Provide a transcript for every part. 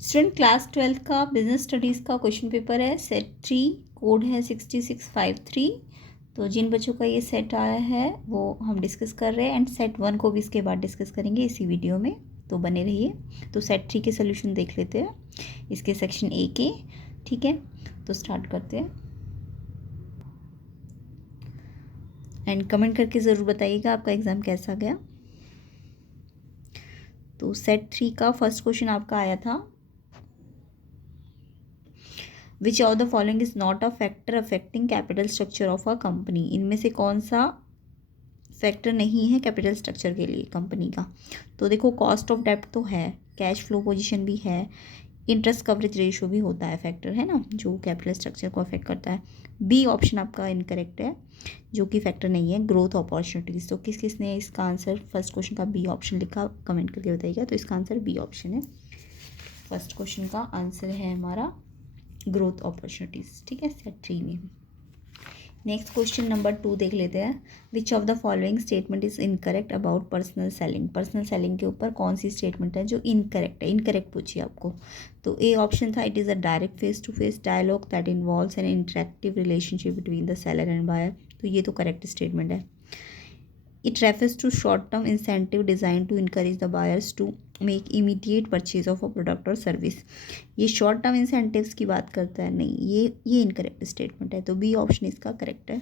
Student class 12 का business studies का question paper है, सेट 3, कोड है 6653। तो जिन बच्चों का ये सेट आया है वो हम डिस्कस कर रहे हैं एंड सेट 1 को भी इसके बाद डिस्कस करेंगे इसी वीडियो में, तो बने रहिए। तो सेट 3 के सोल्यूशन देख लेते हैं, इसके सेक्शन ए के। ठीक है, तो स्टार्ट करते हैं एंड कमेंट करके ज़रूर बताइएगा आपका एग्ज़ाम कैसा गया। तो सेट 3 का फर्स्ट क्वेश्चन आपका आया था, विच of the following is not a factor affecting capital structure of a company. इनमें से कौन सा फैक्टर नहीं है कैपिटल स्ट्रक्चर के लिए कंपनी का। तो देखो, कॉस्ट ऑफ डेब्ट तो है, कैश फ्लो पोजीशन भी है, इंटरेस्ट कवरेज रेशो भी होता है फैक्टर, है ना, जो कैपिटल स्ट्रक्चर को अफेक्ट करता है। बी ऑप्शन आपका इनकरेक्ट है, जो कि फैक्टर नहीं है, ग्रोथ अपॉर्चुनिटीज़। तो किस किसने इसका आंसर फर्स्ट क्वेश्चन का बी ऑप्शन लिखा, कमेंट करके बताइएगा। तो इसका आंसर बी ऑप्शन है, फर्स्ट क्वेश्चन का आंसर है हमारा ग्रोथ अपॉर्चुनिटीज़। ठीक है, सेट 3 में। नेक्स्ट क्वेश्चन नंबर 2 देख लेते हैं, विच of the following statement is incorrect about personal selling. Personal selling के ऊपर कौन सी स्टेटमेंट है जो इनकरेक्ट है, इनकरेक्ट पूछिए आपको। तो ए ऑप्शन था, it is a direct face to face dialogue that involves an interactive relationship between the seller and buyer. तो ये तो करेक्ट स्टेटमेंट है। It refers to short-term incentive designed to encourage the buyers to make immediate purchase of a product or service। ये short term incentives की बात करता है, नहीं, ये इनकरेक्ट स्टेटमेंट है। तो बी ऑप्शन इसका करेक्ट है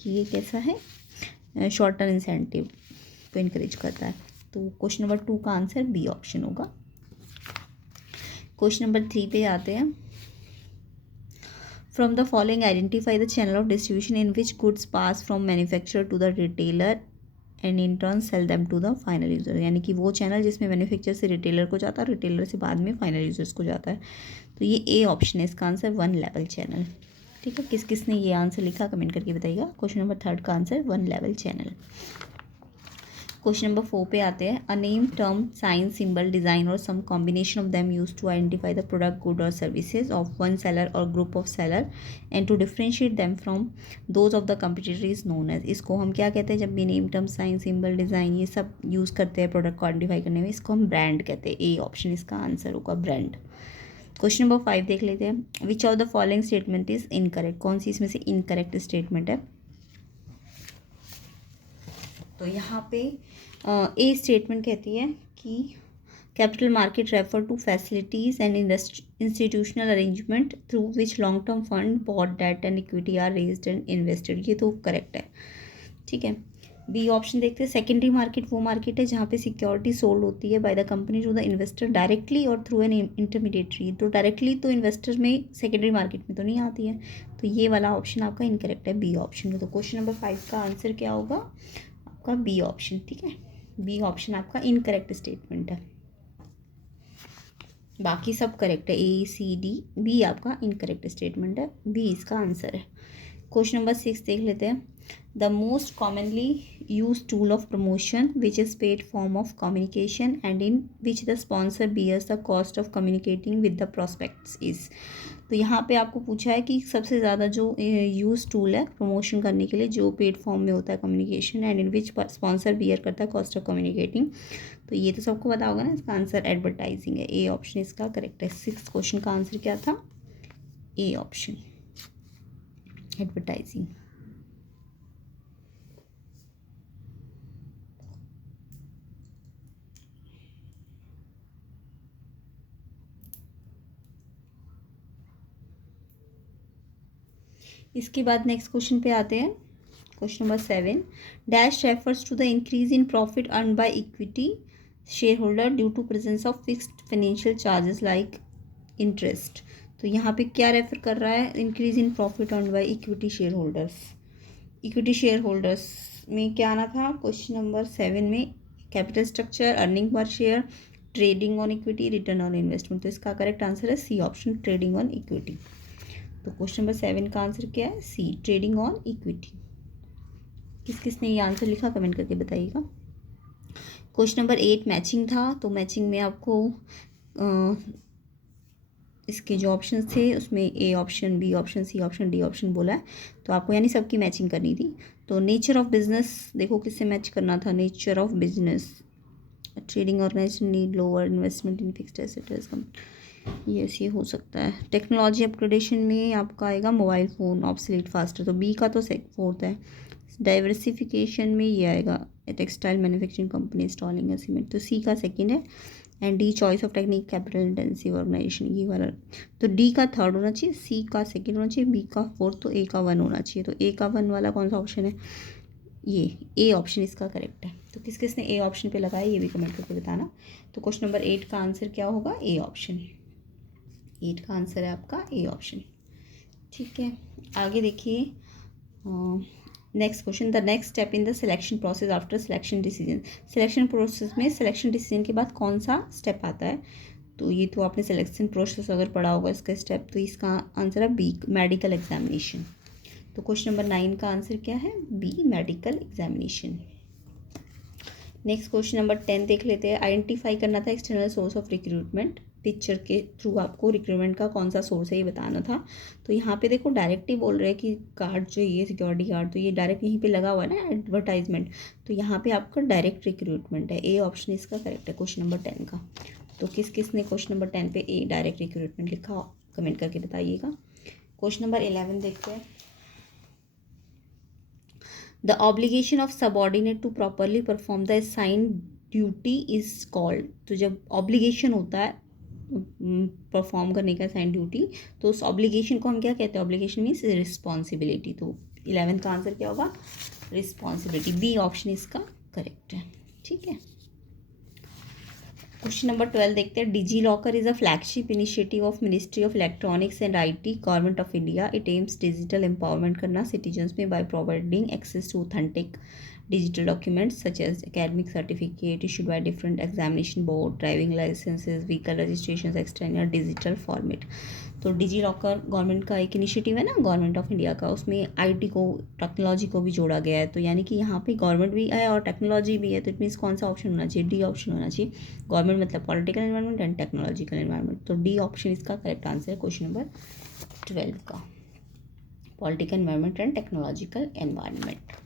कि ये कैसा है, शॉर्ट टर्म इंसेंटिव को इनकरेज करता है। तो क्वेश्चन नंबर 2 का आंसर बी ऑप्शन होगा। क्वेश्चन नंबर 3 पे आते हैं, from the following identify the channel of distribution in which goods pass from manufacturer to the retailer and in turn sell them to the final user. यानी कि वो channel जिसमें manufacture से retailer को जाता है, रिटेलर से बाद में फाइनल यूजर्स को जाता है। तो ये ए ऑप्शन है, इसका आंसर 1 लेवल चैनल। ठीक है, किस किसने ये आंसर लिखा कमेंट करके बताइएगा। क्वेश्चन नंबर 3 का answer 1 level channel. Question number 4 पे आते हैं, a name term sign symbol design और some combination of them use to identify the product good और सर्विसेज ऑफ वन सेलर और group of seller and to differentiate them from those of the competitor is known as. इसको हम क्या कहते हैं, जब भी name term sign symbol design ये सब यूज़ करते हैं प्रोडक्ट को आइडेंटिफाई करने में, इसको हम ब्रांड कहते हैं। ए ऑप्शन इसका आंसर होगा, ब्रांड। क्वेश्चन नंबर 5 देख लेते हैं, विच of the following statement is incorrect. कौन सी इसमें से इनकरेक्ट स्टेटमेंट है। तो यहाँ पे ए स्टेटमेंट कहती है कि capital market refer to facilities and institutional arrangement through which long term fund bought debt and equity are raised and invested. ये तो करेक्ट है। ठीक है, बी ऑप्शन देखते हैं, सेकेंडरी मार्केट वो मार्केट है जहाँ पे सिक्योरिटी सोल्ड होती है by the company to the investor directly और थ्रू एन इंटरमीडिएटरी। तो डायरेक्टली तो इन्वेस्टर में, सेकेंडरी मार्केट में तो नहीं आती है। तो ये वाला ऑप्शन आपका इनकरेक्ट है बी ऑप्शन में। तो क्वेश्चन नंबर 5 का आंसर क्या होगा आपका, बी ऑप्शन। ठीक है, बी ऑप्शन आपका इनकरेक्ट स्टेटमेंट है, बाकी सब करेक्ट है। ए सी डी, बी आपका इनकरेक्ट स्टेटमेंट है, बी इसका आंसर है। क्वेश्चन नंबर 6 देख लेते हैं, the most commonly used tool of promotion which is paid form of communication and in which the sponsor bears the cost of communicating with the prospects is. तो यहाँ पे आपको पूछा है कि सबसे ज़्यादा जो यूज टूल है प्रमोशन करने के लिए, जो पेड फॉर्म में होता है communication and in which sponsor bear करता है कॉस्ट ऑफ कम्युनिकेटिंग। तो ये तो सबको पता होगा ना, इसका आंसर एडवर्टाइजिंग है। ए ऑप्शन इसका करेक्ट है। 6 क्वेश्चन का आंसर क्या था, ए ऑप्शन, एडवर्टाइजिंग। इसके बाद नेक्स्ट क्वेश्चन पे आते हैं, question number 7, dash refers to the increase in profit earn by equity share holder due to presence of fixed financial charges like interest. तो यहाँ पे क्या रेफर कर रहा है, increase in profit earn by equity share holders. Equity share holders में क्या आना था क्वेश्चन नंबर 7 में, capital structure, earning per share, trading on equity, return on investment. तो इसका करेक्ट आंसर है C option, trading on equity. तो question number 7 का आंसर क्या है, सी, ट्रेडिंग ऑन इक्विटी। किस किसने ये आंसर लिखा कमेंट करके बताइएगा। क्वेश्चन नंबर 8 मैचिंग था, तो मैचिंग में आपको इसके जो ऑप्शन थे उसमें A option, B option, C option, D option बोला है। तो आपको यानी सबकी मैचिंग करनी थी। तो नेचर ऑफ बिजनेस देखो किससे मैच करना था, nature of business trading organization need lower investment in fixed assets कम। यस, ये हो सकता है। टेक्नोलॉजी अपग्रेडेशन में आपका आएगा मोबाइल फ़ोन ऑब्सोलीट फास्टर, तो बी का तो फोर्थ है। डाइवर्सिफिकेशन में ये आएगा textile manufacturing company installing a cement, तो सी का सेकंड है। And D choice of technique capital intensive organization, ये वाला, तो डी का थर्ड होना चाहिए, सी का सेकंड होना चाहिए, बी का फोर्थ, तो ए का वन होना चाहिए। तो ए का वन वाला कौन सा ऑप्शन है? ये ए ऑप्शन इसका करेक्ट है। तो किस किसने ए ऑप्शन पे लगाया ये भी कमेंट करके बताना। तो क्वेश्चन नंबर 8 का आंसर क्या होगा? A option. 8 का आंसर है आपका ए ऑप्शन। ठीक है, आगे देखिए next question, the next step in the selection process after selection decision. Selection process में सिलेक्शन डिसीजन के बाद कौन सा स्टेप आता है? तो ये तो आपने सिलेक्शन प्रोसेस अगर पढ़ा होगा इसका स्टेप, तो इसका आंसर है बी, मेडिकल एग्जामिनेशन। तो क्वेश्चन नंबर 9 का आंसर क्या है? B, medical examination. Next question number 10 देख लेते हैं। आइडेंटिफाई करना था external source of recruitment. Picture के थ्रू आपको रिक्रूटमेंट का कौन सा सोर्स है ये बताना था। तो यहाँ पे देखो डायरेक्ट ही बोल रहे हैं कि गार्ड जो ये सिक्योरिटी गार्ड, तो ये डायरेक्ट यहीं पे लगा हुआ है ना एडवर्टाइजमेंट, तो यहाँ पे आपका डायरेक्ट रिक्रूटमेंट है। ए ऑप्शन इसका करेक्ट है क्वेश्चन नंबर 10 का। तो किस किस ने क्वेश्चन नंबर 10 पे ए डायरेक्ट रिक्रूटमेंट लिखा कमेंट करके बताइएगा। क्वेश्चन नंबर 11 देखते हैं। The obligation of subordinate to properly perform the assigned duty is called. तो जब ऑब्लिगेशन होता है परफॉर्म करने का असाइंड ड्यूटी, तो उस ऑब्लिगेशन को हम क्या कहते हैं? Obligation means responsibility. तो 11 का आंसर क्या होगा? रिस्पॉन्सिबिलिटी। बी ऑप्शन इसका करेक्ट है। ठीक है, क्वेश्चन नंबर 12 देखते हैं। DigiLocker is a flagship initiative of ministry of electronics and IT, government of India. It aims digital empowerment करना सिटीजन्स में by providing access to authentic digital documents such as academic certificate issued by different examination board, driving licenses, vehicle registrations, extra digital format। तो digi locker government का एक initiative है ना, government of India का, उसमें IT को, technology को भी जोड़ा गया है। तो यानी कि यहाँ पे गवर्नमेंट भी है और टेक्नोलॉजी भी है, तो इट मीन्स कौन सा ऑप्शन होना चाहिए? डी ऑप्शन होना चाहिए। गवर्नमेंट मतलब political environment and technological environment, तो डी ऑप्शन इसका करेक्ट आंसर है क्वेश्चन नंबर 12 का, political environment and technological environment.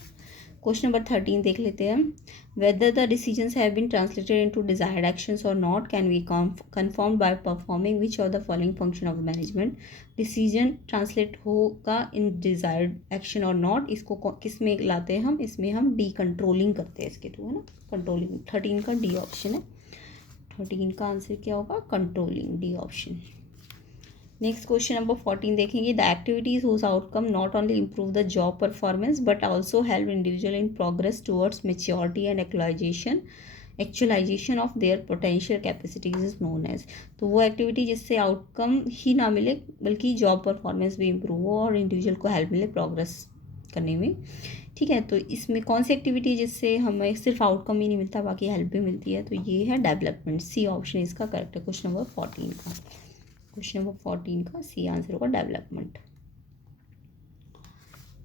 Question number 13 देख लेते हैं। Whether the decisions have been translated into desired actions और not can be confirmed by performing which of the following function of management. Decision translate होगा in desired action और not, इसको किस में लाते हैं हम? इसमें हम डी कंट्रोलिंग करते हैं इसके थ्रू, है ना, कंट्रोलिंग। 13 का डी ऑप्शन है। 13 का आंसर क्या होगा? Controlling, D option. Next question number 14 देखेंगे। The activities whose outcome not only improve the job performance but also help individual in progress towards maturity and actualization of their potential capacities is known as. तो वो activity जिससे outcome ही ना मिले बल्कि job performance भी improve हो और individual को हेल्प मिले प्रोग्रेस करने में। ठीक है, तो इसमें कौन सी एक्टिविटी जिससे हमें सिर्फ आउटकम ही नहीं मिलता बाकी हेल्प भी मिलती है? तो ये है डेवलपमेंट। सी ऑप्शन इसका करेक्ट है क्वेश्चन नंबर 14 का। क्वेश्चन नंबर 14 का सी आंसर होगा डेवलपमेंट।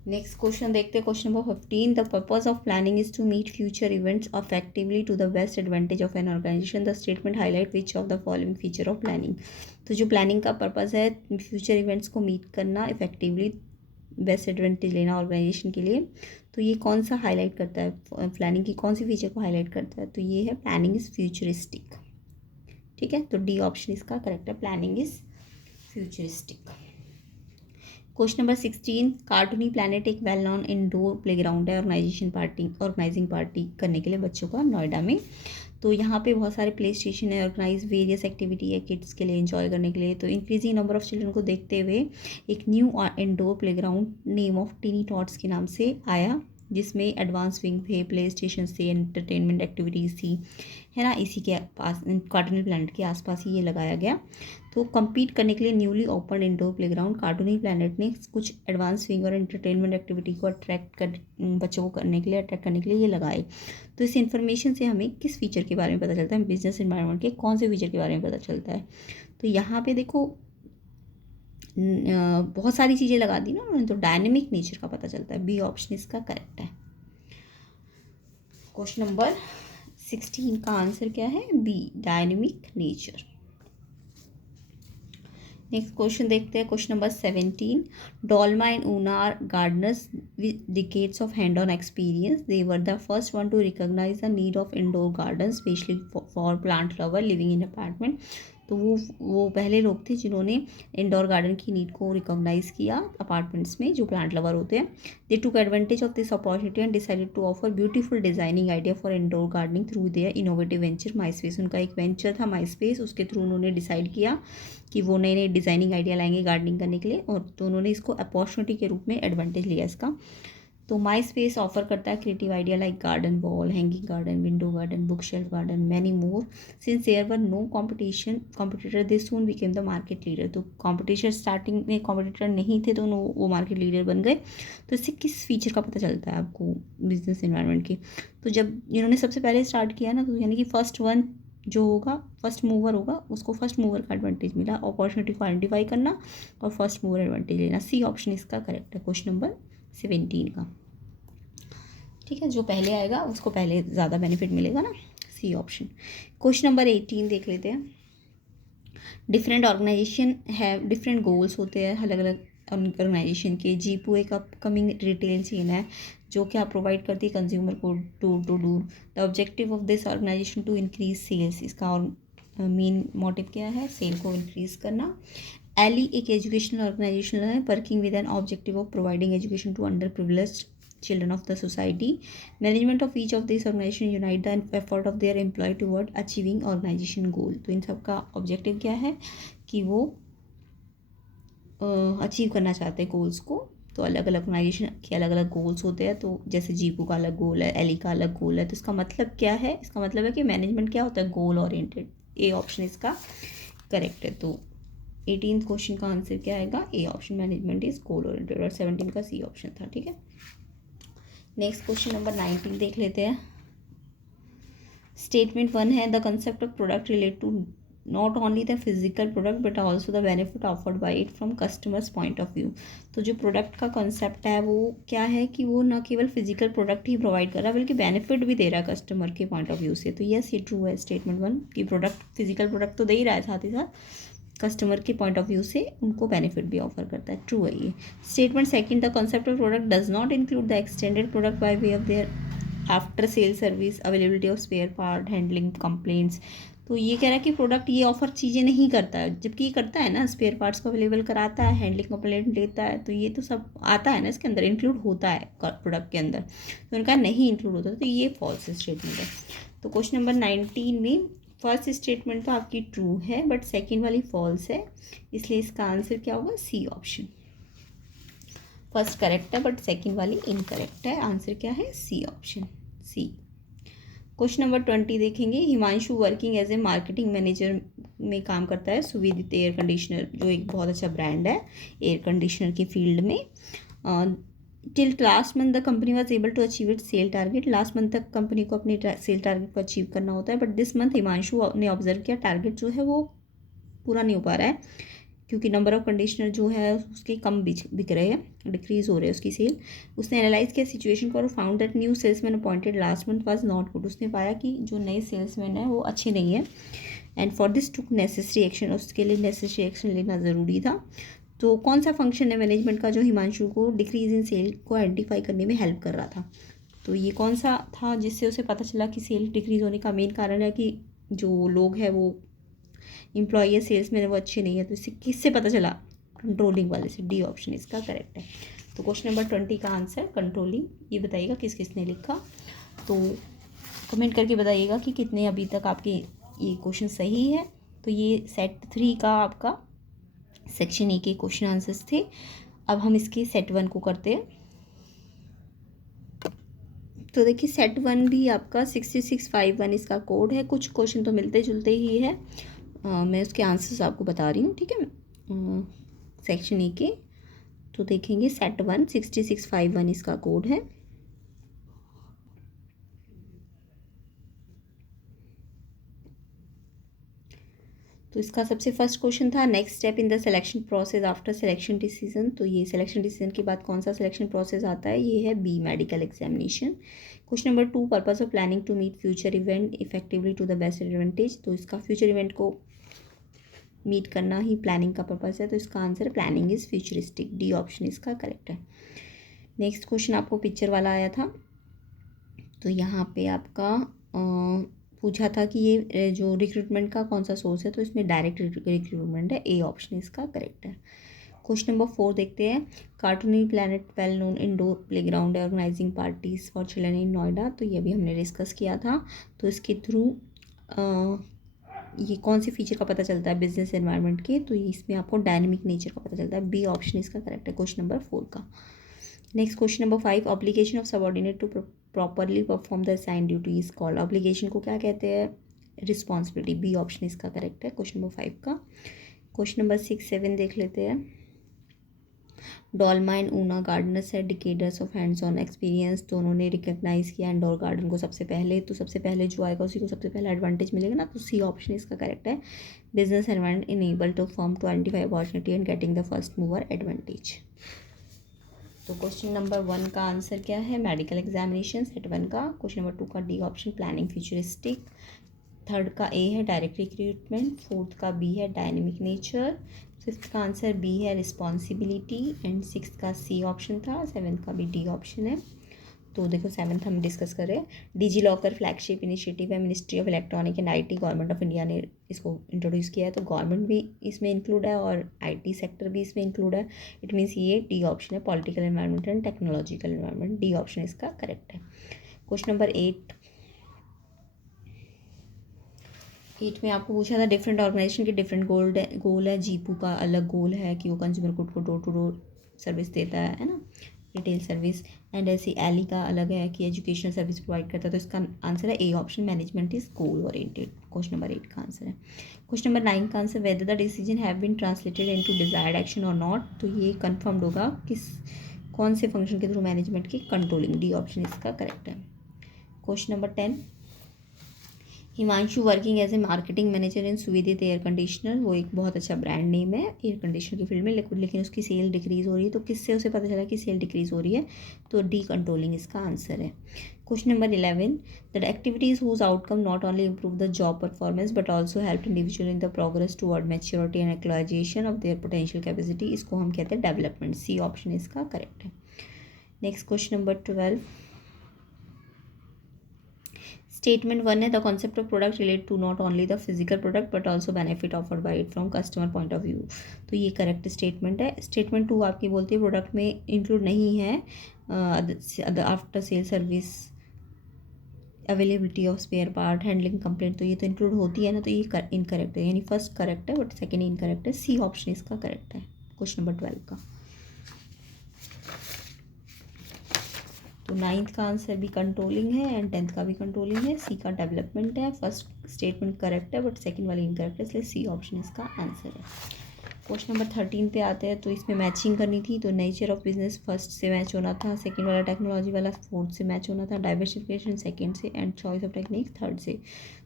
नेक्स्ट क्वेश्चन देखते हैं। Question number 15। The purpose of planning is to meet future events effectively to the best advantage of an organization. The statement highlight which of the following feature of planning. तो जो planning का purpose है future events को meet करना, effectively best advantage लेना organisation के लिए, तो ये कौन सा हाईलाइट करता है? प्लानिंग की कौन सी फीचर को हाईलाइट करता है? तो ये है प्लानिंग इज फ्यूचरिस्टिक। ठीक है, तो डी ऑप्शन इसका करेक्ट है, planning is futuristic. Question number 16। कार्टूनी planet एक वेल नॉन इंडोर प्लेग्राउंड है ऑर्गेनाइजिंग पार्टी करने के लिए बच्चों का नोएडा में। तो यहाँ पे बहुत सारे प्ले स्टेशन है, ऑर्गेनाइज वेरियस एक्टिविटी है किड्स के लिए एंजॉय करने के लिए। तो इंक्रीजिंग नंबर ऑफ चिल्ड्रन को देखते हुए एक new indoor playground name of tiny tots के नाम से आया, जिसमें एडवांस विंग थे, प्ले स्टेशन थे, एंटरटेनमेंट एक्टिविटीज़ थी, है ना। इसी के पास कार्टूनी प्लैनेट के आसपास ही ये लगाया गया। तो compete करने के लिए newly open indoor playground कार्टूनी planet ने कुछ एडवांस विंग और एंटरटेनमेंट एक्टिविटी को बच्चों को करने के लिए अट्रैक्ट करने के लिए ये लगाए। तो इस इन्फॉर्मेशन से हमें किस फीचर के बारे में पता चलता है? बिजनेस एनवायरनमेंट के कौन से फीचर के बारे में पता चलता है? तो यहाँ पे देखो बहुत सारी चीज़ें लगा दी ना उन्होंने, तो डायनेमिक नेचर का पता चलता है। बी ऑप्शन इसका करेक्ट है। क्वेश्चन नंबर 16 का आंसर क्या है? B, dynamic nature. Next question देखते हैं, question number 17. Dolma and Una are gardeners with decades of hand-on experience. They were the first one to recognize the need of indoor gardens, especially for plant lover living in apartment. तो वो पहले लोग थे जिन्होंने indoor garden की need को recognize किया apartments में जो प्लांट लवर होते हैं. They took advantage of this opportunity and decided to offer beautiful designing idea for indoor gardening through their innovative venture my space. उनका एक वेंचर था माई स्पेस, उसके थ्रू उन्होंने डिसाइड किया कि वो नए नए डिज़ाइनिंग आइडिया लाएंगे गार्डनिंग करने के लिए, और तो उन्होंने इसको अपॉर्चुनिटी के रूप में एडवांटेज लिया इसका. तो माई स्पेस ऑफर करता है creative idea like garden wall, hanging garden, window garden, book shelf garden, many more. Since there were no competitor they soon became the market leader. तो कॉम्पिटिशन स्टार्टिंग में कॉम्पिटिटर नहीं थे तो वो मार्केट लीडर बन गए. तो इससे किस फीचर का पता चलता है आपको बिजनेस इन्वायरमेंट की. तो जब इन्होंने सबसे पहले स्टार्ट किया ना, तो यानी कि फर्स्ट वन जो होगा, फर्स्ट मूवर होगा, उसको फर्स्ट मूवर का एडवांटेज मिला. अपॉर्चुनिटी को आइडेंटिफाई करना और फर्स्ट मूवर एडवांटेज लेना. सी ऑप्शन इसका करेक्ट है क्वेश्चन नंबर 17 का. ठीक है, जो पहले आएगा उसको पहले ज़्यादा बेनिफिट मिलेगा ना. C option. क्वेश्चन नंबर 18 देख लेते हैं. Different organization have different goals होते हैं अलग अलग ऑर्गेनाइजेशन के. जीपू एक अपकमिंग रिटेल चेन है जो क्या प्रोवाइड करती है कंज्यूमर को door to door. The objective of this organization to increase sales. इसका और मेन मोटिव क्या है, सेल को इंक्रीज करना. एली एक एजुकेशनल ऑर्गेनाइजेशन है working with an objective of providing education to underprivileged children of the society. Management of each of these organization unite the effort of their employee toward achieving organization goal. तो इन सब का objective क्या है कि वो achieve करना चाहते हैं गोल्स को. तो अलग अलग ऑर्गेनाइजेशन के अलग अलग गोल्स होते हैं. तो जैसे जीपू का अलग गोल है, एली का अलग गोल है. तो इसका मतलब क्या है, इसका मतलब है कि मैनेजमेंट क्या होता है, गोल ओरिएंटेड. ए ऑप्शन इसका करेक्ट है. तो 18 क्वेश्चन का आंसर क्या आएगा, ए option, management is goal oriented. और 17 का सी ऑप्शन था. ठीक है, नेक्स्ट क्वेश्चन नंबर 19 देख लेते हैं. स्टेटमेंट 1 है the concept of product relate to not only the physical product but also the benefit offered by it from customers point of view. तो जो प्रोडक्ट का कंसेप्ट है वो क्या है कि वो न केवल फिजिकल प्रोडक्ट ही प्रोवाइड कर रहा है बल्कि बेनिफिट भी दे रहा है कस्टमर के पॉइंट ऑफ व्यू से. तो यस, ये ट्रू है स्टेटमेंट 1 कि प्रोडक्ट फिजिकल प्रोडक्ट तो दे ही रहा है, साथ ही साथ कस्टमर के पॉइंट ऑफ व्यू से उनको बेनिफिट भी ऑफर करता है. ट्रू है ये. Statement second the concept of product does not include the extended product by way of their after sale service, availability of spare part, handling complaints. तो ये कह रहा है कि प्रोडक्ट ये ऑफर चीज़ें नहीं करता है, जबकि ये करता है ना, स्पेयर पार्ट्स को अवेलेबल कराता है, हैंडलिंग कंप्लेंट लेता है. तो ये तो सब आता है ना, इसके अंदर इंक्लूड होता है प्रोडक्ट के अंदर. तो उनका नहीं इंक्लूड होता, तो ये फॉल्स स्टेटमेंट है. तो क्वेश्चन नंबर 19 में फर्स्ट स्टेटमेंट तो आपकी ट्रू है बट सेकंड वाली फॉल्स है, इसलिए इसका आंसर क्या होगा, सी ऑप्शन. फर्स्ट करेक्ट है बट सेकंड वाली इनकरेक्ट है. आंसर क्या है, C option, C. Question number 20 देखेंगे. Himanshu working as a marketing manager में काम करता है सुविदित एयर कंडीशनर, जो एक बहुत अच्छा ब्रांड है एयर कंडीशनर की फील्ड में. Till last month the company was able to achieve it sale target. Last month तक कंपनी को अपने सेल टारगेट को अचीव करना होता है, बट दिस मंथ हिमांशु ने ऑब्जर्व किया टारगेट जो है वो पूरा नहीं हो पा रहा है क्योंकि नंबर ऑफ कंडीशनर जो है उसके कम बिक रहे हैं, डिक्रीज हो रहे हैं उसकी सेल. उसने एनालाइज किया सिचुएशन को और found that new salesman appointed last month was not good. उसने पाया कि जो नए सेल्समैन है वो अच्छे नहीं है. And for this took necessary action, उसके लिए नेसेसरी एक्शन लेना ज़रूरी था. तो कौन सा फंक्शन है मैनेजमेंट का जो हिमांशु को डिक्रीज इन सेल को आइडेंटिफाई करने में हेल्प कर रहा था. तो ये कौन सा था जिससे उसे पता चला कि सेल डिक्रीज होने का मेन कारण है कि जो लोग हैं वो एम्प्लॉय या सेल्स में वो अच्छे नहीं है. तो इससे किससे पता चला, कंट्रोलिंग वाले से. डी ऑप्शन इसका करेक्ट है. तो क्वेश्चन नंबर 20 का आंसर कंट्रोलिंग. ये बताइएगा किस किसने लिखा, तो कमेंट करके बताइएगा कि कितने अभी तक आपके ये क्वेश्चन सही है. तो ये सेट 3 का आपका सेक्शन ए के क्वेश्चन आंसर्स थे. अब हम इसके सेट 1 को करते हैं. तो देखिए सेट 1 भी आपका 6651 इसका कोड है. कुछ क्वेश्चन तो मिलते जुलते ही है. मैं उसके आंसर्स आपको बता रही हूँ. ठीक है, सेक्शन ए के. तो देखेंगे सेट 1 6651 इसका कोड है. तो इसका सबसे फर्स्ट क्वेश्चन था next step in the selection process after selection decision. तो ये सिलेक्शन डिसीजन के बाद कौन सा सिलेक्शन प्रोसेस आता है, ये है B medical examination. Question number 2 purpose of planning to meet future event effectively to the best advantage. तो इसका फ्यूचर इवेंट को मीट करना ही प्लानिंग का पर्पस है, तो इसका answer planning is futuristic, D option इसका करेक्ट है। नेक्स्ट क्वेश्चन आपको पिक्चर वाला आया था, तो यहाँ पे आपका पूछा था कि ये जो रिक्रूटमेंट का कौन सा सोर्स है, तो इसमें डायरेक्ट रिक्रूटमेंट है, ए ऑप्शन इसका करेक्ट है। क्वेश्चन नंबर 4 देखते हैं। Cartoony Planet well known indoor playground है organizing parties for children in Noida, तो ये भी हमने डिस्कस किया था। तो इसके थ्रू ये कौन सी फीचर का पता चलता है बिजनेस एनवायरनमेंट के, तो इसमें आपको डायनेमिक नेचर का पता चलता है, बी ऑप्शन इसका करेक्ट है क्वेश्चन नंबर 4 का। Next question number 5, obligation of subordinate to properly perform the assign duty is called, obligation को क्या कहते हैं, रिस्पॉन्सिबिलिटी, बी ऑप्शन इसका करेक्ट है क्वेश्चन नंबर 5 का। क्वेश्चन नंबर 6, 7 देख लेते हैं। डॉल्मा एंड ऊना गार्डनर्स है डिकेडर्स ऑफ हैंड्स ऑन एक्सपीरियंस, दोनों ने रिकग्नाइज किया इंडोर गार्डन को सबसे पहले, तो सबसे पहले जो आएगा उसी को सबसे पहले एडवांटेज मिलेगा ना, तो सी ऑप्शन इसका करेक्ट है। Business environment enable to firm to identify opportunity and getting the first mover advantage. तो क्वेश्चन नंबर 1 का आंसर क्या है, मेडिकल एग्जामिनेशन सेट 1 का। क्वेश्चन नंबर 2 का D option planning futuristic, third का ए है डायरेक्ट रिक्रूटमेंट, फोर्थ का बी है डायनेमिक नेचर, फिफ्थ का आंसर बी है रिस्पॉन्सिबिलिटी एंड सिक्स का सी ऑप्शन था, सेवन्थ का भी डी ऑप्शन है। तो देखो 7th हम डिस्कस कर रहे हैं। डिजी लॉकर फ्लैगशिप इनिशिएटिव है ministry of electronic and IT, government of India ने इसको इंट्रोड्यूस किया है, तो गवर्नमेंट भी इसमें इंक्लूड है और आईटी सेक्टर भी इसमें इंक्लूड है। इट मीन्स ये डी ऑप्शन है, political environment and technological environment, D option इसका करेक्ट है। क्वेश्चन नंबर 8 में आपको पूछा था डिफरेंट ऑर्गेनाइजेशन के डिफरेंट गोल है। जीपू का अलग गोल है कि वो कंज्यूमर गुड को डोर टू डोर सर्विस देता है ना, रिटेल सर्विस, एंड ऐसी एली का अलग है कि एजुकेशनल सर्विस प्रोवाइड करता है, तो इसका आंसर है A option, management is goal oriented, question number 8 का आंसर है। क्वेश्चन नंबर 9 का answer whether the decision have been translated into desired action और नॉट, तो ये कंफर्म्ड होगा किस कौन से फंक्शन के थ्रू मैनेजमेंट की कंट्रोलिंग, डी ऑप्शन इसका करेक्ट है। Question number 10, Himanshu working as a marketing manager in Suvidit air conditioner, वो एक बहुत अच्छा ब्रांड नेम है एयर कंडीशनर की फील्ड में, लेकिन उसकी सेल डिक्रीज़ हो रही है, तो किससे उसे पता चला कि सेल डिक्रीज़ हो रही है, तो डी कंट्रोलिंग इसका आंसर है। Question number 11, that activities whose outcome not only improve the job performance but also help individual in the progress toward maturity and actualization of their potential capacity, इसको हम कहते हैं डेवलपमेंट, सी ऑप्शन इसका correct है। Next question number 12, statement 1 है the concept of product relate to not only the physical product but also benefit offered by it from customer point of view, तो ये correct statement है। Statement 2 आपकी बोलती है product में include नहीं है after sale service, availability of spare part, handling complaint, तो ये तो इंक्लूड होती है ना, तो ये इनकरेक्ट है, यानी फर्स्ट करेक्ट है बट सेकेंड इनकरेक्ट है, सी ऑप्शन इसका करेक्ट है क्वेश्चन नंबर 12 का। तो 9th का आंसर भी कंट्रोलिंग है एंड 10th का भी कंट्रोलिंग है, सी का डेवलपमेंट है, फर्स्ट स्टेटमेंट करेक्ट है बट सेकंड वाली इनकरेक्ट है, इसलिए सी ऑप्शन इसका आंसर है। क्वेश्चन नंबर 13 पे आते हैं, तो इसमें मैचिंग करनी थी, तो नेचर ऑफ बिजनेस फर्स्ट से मैच होना था, सेकंड वाला टेक्नोलॉजी वाला फोर्थ से मैच होना था, डाइवर्सिफिकेशन सेकंड से and choice of technique third से,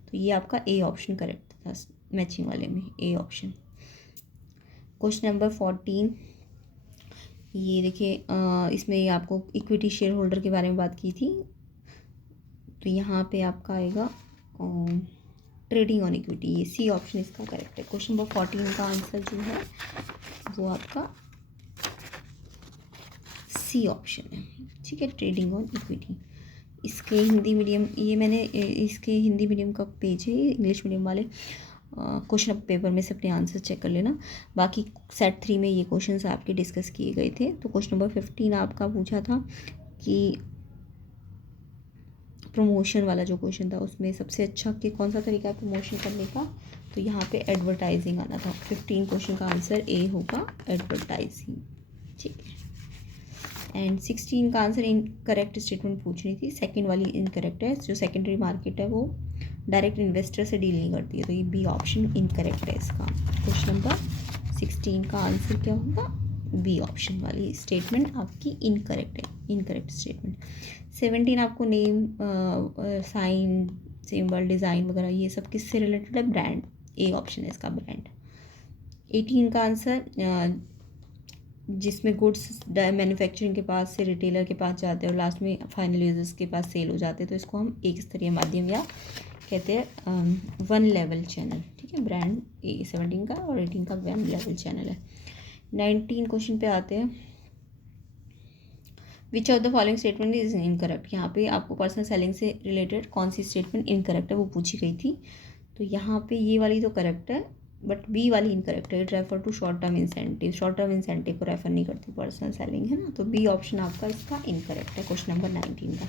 तो ये आपका ए ऑप्शन करेक्ट था मैचिंग वाले में, ए ऑप्शन। क्वेश्चन नंबर 14, ये देखिए इसमें आपको इक्विटी शेयर होल्डर के बारे में बात की थी, तो यहाँ पे आपका आएगा ट्रेडिंग ऑन इक्विटी, ये सी ऑप्शन इसका करेक्ट है। क्वेश्चन नंबर 14 का आंसर जो है वो आपका सी ऑप्शन है, ठीक है, ट्रेडिंग ऑन इक्विटी। इसके हिंदी मीडियम, ये मैंने इसके हिंदी मीडियम का पेज है, इंग्लिश मीडियम वाले क्वेश्चन पेपर में से अपने आंसर चेक कर लेना, बाकी सेट 3 में ये क्वेश्चंस आपके डिस्कस किए गए थे। तो क्वेश्चन नंबर 15 आपका पूछा था कि प्रमोशन वाला जो क्वेश्चन था उसमें सबसे अच्छा कि कौन सा तरीका है प्रमोशन करने का, तो यहाँ पे एडवर्टाइजिंग आना था। 15 क्वेश्चन का आंसर ए होगा, एडवर्टाइजिंग, ठीक है। एंड 16 का आंसर इनकरेक्ट स्टेटमेंट पूछनी थी, सेकंड वाली इनकरेक्ट है, जो सेकेंडरी मार्केट है वो डायरेक्ट इन्वेस्टर से डील नहीं करती है, तो ये बी ऑप्शन इनकरेक्ट है इसका। क्वेश्चन नंबर 16 का आंसर क्या होगा, बी ऑप्शन वाली स्टेटमेंट आपकी इनकरेक्ट है, इनकरेक्ट स्टेटमेंट। 17 आपको नेम, साइन, सिंबल, डिज़ाइन वगैरह ये सब किससे रिलेटेड है, ब्रांड, ए ऑप्शन है इसका ब्रांड। 18 का आंसर जिसमें गुड्स मैन्युफैक्चरिंग के पास से रिटेलर के पास जाते हैं और लास्ट में फाइनल यूजर्स के पास सेल हो जाते हैं, तो इसको हम एक स्तरीय माध्यम या कहते हैं 1 लेवल चैनल, ठीक है। ब्रांड 17 का और 18 का 1 लेवल चैनल है। 19 क्वेश्चन पे आते हैं। विच of the following statement is incorrect. यहाँ पे आपको पर्सनल सेलिंग से रिलेटेड कौन सी स्टेटमेंट इनकरेक्ट है वो पूछी गई थी। तो यहाँ पे ये वाली तो करेक्ट है, बट बी वाली इनकरेक्ट है। It refer to short term incentive. Short term incentive को रेफर नहीं करती पर्सनल सेलिंग, है ना। तो बी ऑप्शन आपका इसका इनकरेक्ट है क्वेश्चन नंबर 19 का।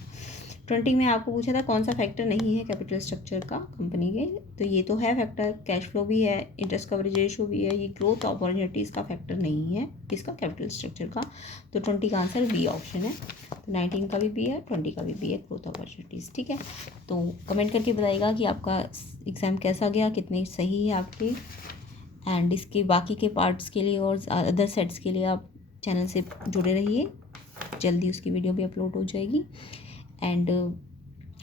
20 में आपको पूछा था कौन सा फैक्टर नहीं है कैपिटल स्ट्रक्चर का कंपनी के। तो ये तो है फैक्टर, कैश फ्लो भी है, इंटरेस्ट कवरेज रेशो भी है। ये ग्रोथ अपॉर्चुनिटीज़ का फैक्टर नहीं है इसका कैपिटल स्ट्रक्चर का। तो 20 का आंसर बी ऑप्शन है। तो 19 का भी बी है, 20 का भी बी है, ग्रोथ अपॉर्चुनिटीज़, ठीक है। तो कमेंट करके बताइएगा कि आपका एग्ज़ाम कैसा गया, कितने सही है आपके। एंड इसके बाकी के पार्ट्स के लिए और अदर सेट्स के लिए आप चैनल से जुड़े रहिए, जल्दी उसकी वीडियो भी अपलोड हो जाएगी। एंड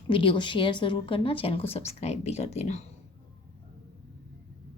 वीडियो को शेयर ज़रूर करना, चैनल को सब्सक्राइब भी कर देना।